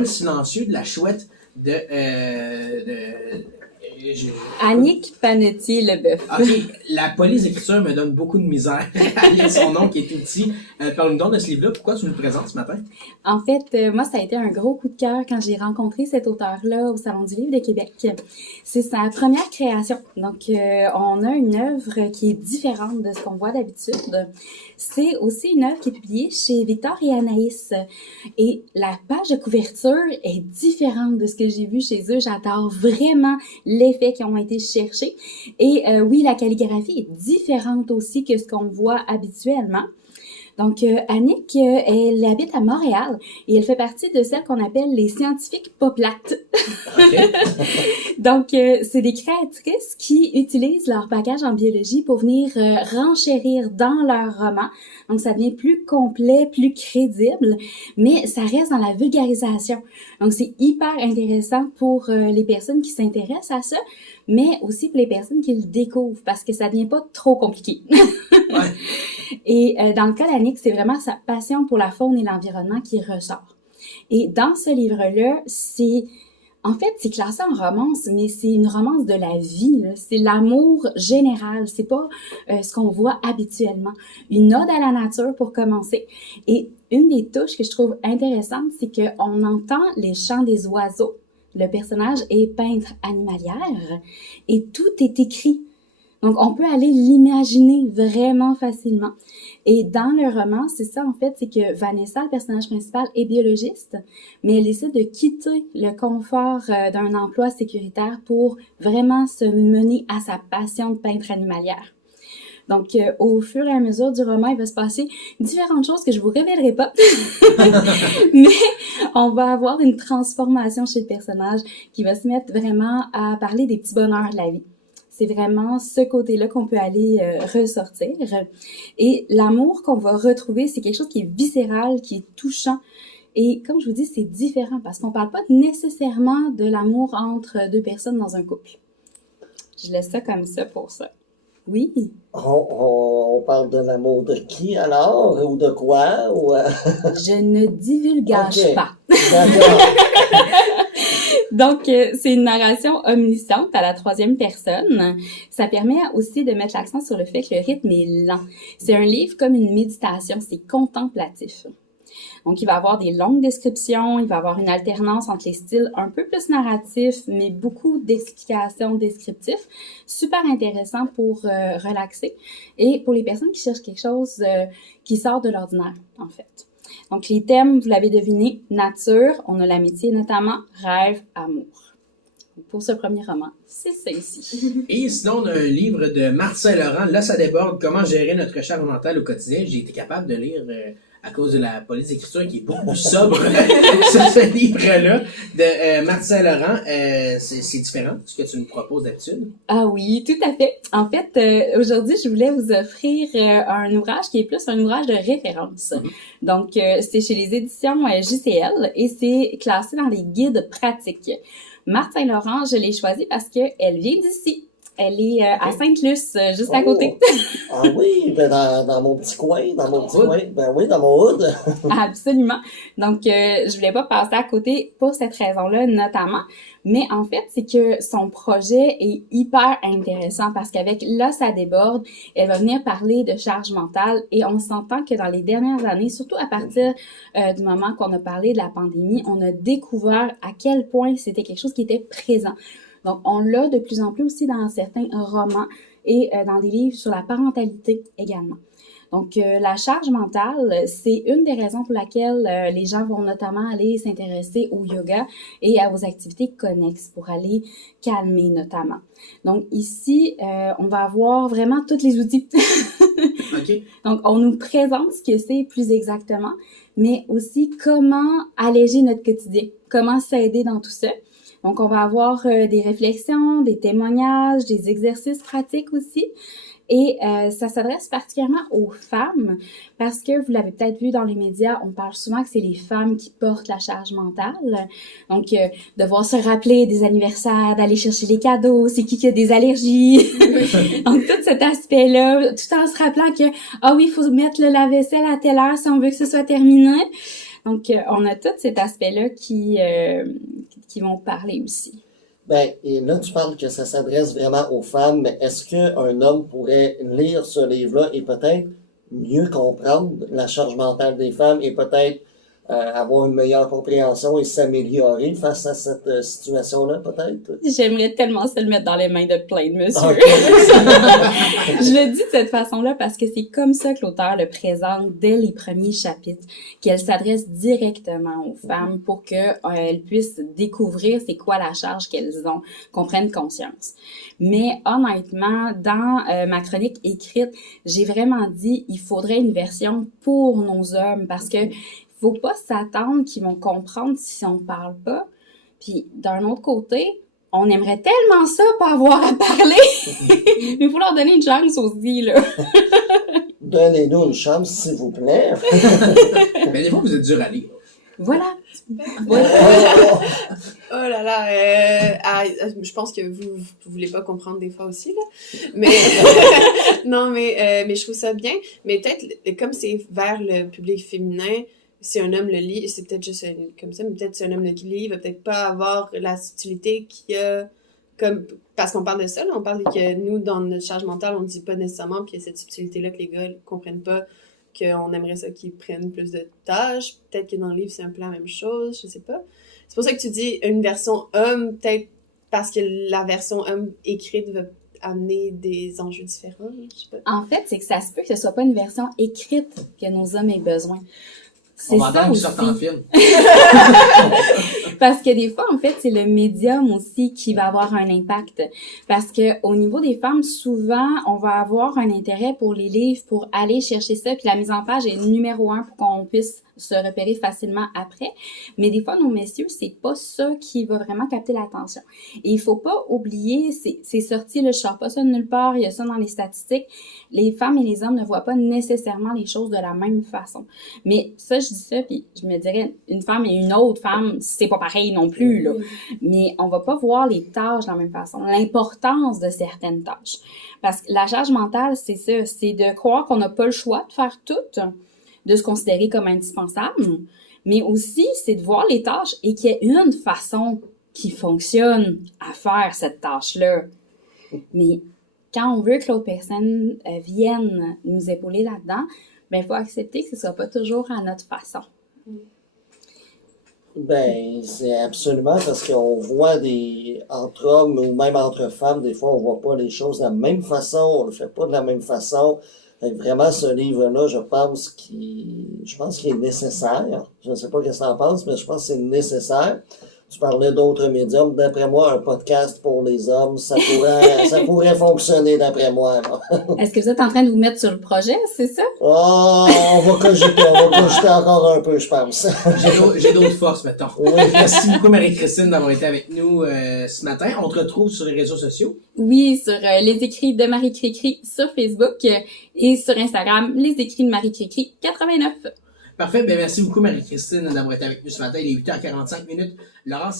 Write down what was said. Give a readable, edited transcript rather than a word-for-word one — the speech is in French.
vol silencieux de la chouette de Annick Panetti-Leboeuf. OK, la police d'écriture me donne beaucoup de misère à lire son nom qui est tout petit. Parle-nous donc de ce livre-là. Pourquoi tu nous le présentes ce matin? En fait, moi, ça a été un gros coup de cœur quand j'ai rencontré cet auteur-là au Salon du Livre de Québec. C'est sa première création. Donc, on a une œuvre qui est différente de ce qu'on voit d'habitude. C'est aussi une œuvre qui est publiée chez Victor et Anaïs. Et la page de couverture est différente de ce que j'ai vu chez eux. J'adore vraiment l'effet qui ont été cherchés. Et oui, la calligraphie est différente aussi que ce qu'on voit habituellement. Donc, Annick, elle habite à Montréal et elle fait partie de celles qu'on appelle les scientifiques pas plates. Okay. Donc, c'est des créatrices qui utilisent leur bagage en biologie pour venir renchérir dans leur roman. Donc, ça devient plus complet, plus crédible, mais ça reste dans la vulgarisation. Donc, c'est hyper intéressant pour les personnes qui s'intéressent à ça, mais aussi pour les personnes qui le découvrent parce que ça devient pas trop compliqué. Ouais. Et dans le cas d'Annick, c'est vraiment sa passion pour la faune et l'environnement qui ressort. Et dans ce livre-là, c'est classé en romance, mais c'est une romance de la vie, là. C'est l'amour général. C'est pas ce qu'on voit habituellement. Une ode à la nature pour commencer. Et une des touches que je trouve intéressante, c'est qu'on entend les chants des oiseaux. Le personnage est peintre animalière et tout est écrit. Donc, on peut aller l'imaginer vraiment facilement. Et dans le roman, c'est ça, en fait, c'est que Vanessa, le personnage principal, est biologiste, mais elle décide de quitter le confort d'un emploi sécuritaire pour vraiment se mener à sa passion de peintre animalière. Donc, au fur et à mesure du roman, il va se passer différentes choses que je vous révélerai pas. Mais on va avoir une transformation chez le personnage qui va se mettre vraiment à parler des petits bonheurs de la vie. C'est vraiment ce côté-là qu'on peut aller ressortir. Et l'amour qu'on va retrouver, c'est quelque chose qui est viscéral, qui est touchant. Et comme je vous dis, c'est différent parce qu'on parle pas nécessairement de l'amour entre deux personnes dans un couple. Je laisse ça comme ça pour ça. Oui. On parle de l'amour de qui alors? Ou de quoi? Ou, Je ne divulgage pas. D'accord. Donc, c'est une narration omnisciente à la troisième personne. Ça permet aussi de mettre l'accent sur le fait que le rythme est lent. C'est un livre comme une méditation, c'est contemplatif. Donc, il va avoir des longues descriptions, il va avoir une alternance entre les styles un peu plus narratifs, mais beaucoup d'explications descriptives. Super intéressant pour relaxer et pour les personnes qui cherchent quelque chose qui sort de l'ordinaire, en fait. Donc, les thèmes, vous l'avez deviné, nature, on a l'amitié notamment, rêve, amour. Pour ce premier roman, c'est ça ici. Et sinon, on a un livre de Martin Laurent, Là, ça déborde, comment gérer notre charge mentale au quotidien. J'ai été capable de lire, à cause de la police d'écriture qui est beaucoup sobre sur ce livre-là, de Martin Laurent. C'est différent de ce que tu nous proposes d'habitude. Ah oui, tout à fait. En fait, aujourd'hui, je voulais vous offrir un ouvrage qui est plus un ouvrage de référence. Donc, c'est chez les éditions JCL et c'est classé dans les guides pratiques. Martin Laurent, je l'ai choisi parce qu'elle vient d'ici. Elle est à Sainte-Luce, juste à côté. Ah oui, ben dans mon petit coin, ben oui, dans mon hood. Absolument. Donc, je voulais pas passer à côté pour cette raison-là, notamment. Mais en fait, c'est que son projet est hyper intéressant parce qu'avec Là, ça déborde, elle va venir parler de charge mentale et on s'entend que dans les dernières années, surtout à partir du moment qu'on a parlé de la pandémie, on a découvert à quel point c'était quelque chose qui était présent. Donc, on l'a de plus en plus aussi dans certains romans et dans des livres sur la parentalité également. Donc, la charge mentale, c'est une des raisons pour laquelle les gens vont notamment aller s'intéresser au yoga et aux activités connexes pour aller calmer notamment. Donc, ici, on va avoir vraiment tous les outils. OK. Donc, on nous présente ce que c'est plus exactement, mais aussi comment alléger notre quotidien, comment s'aider dans tout ça. Donc, on va avoir des réflexions, des témoignages, des exercices pratiques aussi. Et ça s'adresse particulièrement aux femmes parce que vous l'avez peut-être vu dans les médias, on parle souvent que c'est les femmes qui portent la charge mentale. Donc, devoir se rappeler des anniversaires, d'aller chercher les cadeaux, c'est qui a des allergies. Donc, tout cet aspect-là, tout en se rappelant que, ah oui, il faut mettre le lave-vaisselle à telle heure si on veut que ce soit terminé. Donc, on a tout cet aspect-là qui vont parler aussi. Ben, et là, tu parles que ça s'adresse vraiment aux femmes, mais est-ce qu'un homme pourrait lire ce livre-là et peut-être mieux comprendre la charge mentale des femmes et peut-être avoir une meilleure compréhension et s'améliorer face à cette situation-là, peut-être? J'aimerais tellement ça le mettre dans les mains de plein de monsieur. Ok. Je le dis de cette façon-là parce que c'est comme ça que l'auteur le présente dès les premiers chapitres, qu'elle s'adresse directement aux femmes pour qu'elles puissent découvrir c'est quoi la charge qu'elles ont, qu'on prenne conscience. Mais honnêtement, dans ma chronique écrite, j'ai vraiment dit il faudrait une version pour nos hommes parce que faut pas s'attendre qu'ils vont comprendre si on parle pas. Puis d'un autre côté, on aimerait tellement ça pas avoir à parler. Mais il faut leur donner une chance aussi, là. Donnez-nous une chance, s'il vous plaît. Mais des fois, vous êtes dur à lire. Voilà. Oh, Oh là là, je pense que vous voulez pas comprendre des fois aussi, là. Mais, non, mais je trouve ça bien. Mais peut-être, comme c'est vers le public féminin, si un homme le lit, c'est peut-être juste comme ça, mais peut-être si un homme le lit, il va peut-être pas avoir la subtilité qu'il y a, comme, parce qu'on parle de ça, là, on parle que nous, dans notre charge mentale, on dit pas nécessairement, puis il y a cette subtilité-là que les gars comprennent pas, qu'on aimerait ça qu'ils prennent plus de tâches. Peut-être que dans le livre, c'est un peu la même chose, je sais pas. C'est pour ça que tu dis une version homme, peut-être parce que la version homme écrite va amener des enjeux différents, je sais pas. En fait, c'est que ça se peut que ce soit pas une version écrite que nos hommes aient besoin. On C'est va ça attendre qu'ils aussi. sortent en film. Parce que des fois, en fait, c'est le médium aussi qui va avoir un impact. Parce que au niveau des femmes, souvent, on va avoir un intérêt pour les livres, pour aller chercher ça. Puis la mise en page est numéro 1 pour qu'on puisse se repérer facilement après. Mais des fois, nos messieurs, c'est pas ça qui va vraiment capter l'attention. Et il faut pas oublier, c'est sorti, là, je sors pas ça de nulle part, il y a ça dans les statistiques. Les femmes et les hommes ne voient pas nécessairement les choses de la même façon. Mais ça, je dis ça, puis je me dirais, une femme et une autre femme, c'est pas pareil non plus, là. Mais on va pas voir les tâches de la même façon, l'importance de certaines tâches. Parce que la charge mentale, c'est ça, c'est de croire qu'on n'a pas le choix de faire tout, de se considérer comme indispensable, mais aussi, c'est de voir les tâches et qu'il y ait une façon qui fonctionne à faire cette tâche-là. Mais quand on veut que l'autre personne vienne nous épauler là-dedans, ben il faut accepter que ce ne soit pas toujours à notre façon. ben, c'est absolument parce qu'on voit entre hommes ou même entre femmes, des fois, on voit pas les choses de la même façon, on le fait pas de la même façon. Fait que vraiment, ce livre-là, je pense qu'il est nécessaire. Je ne sais pas ce que tu en penses, mais je pense que c'est nécessaire. Tu parlais d'autres médiums. D'après moi, un podcast pour les hommes, ça pourrait fonctionner d'après moi, là. Est-ce que vous êtes en train de vous mettre sur le projet, c'est ça? Oh, on va cogiter encore un peu, je pense. J'ai d'autres forces, mettons. Oui. Merci beaucoup, Marie-Christine, d'avoir été avec nous ce matin. On te retrouve sur les réseaux sociaux. Oui, sur les écrits de Marie Cricri sur Facebook et sur Instagram, les écrits de Marie Cricri 89. Parfait. Ben, merci beaucoup, Marie-Christine, d'avoir été avec nous ce matin. Il est 8h45. Laurent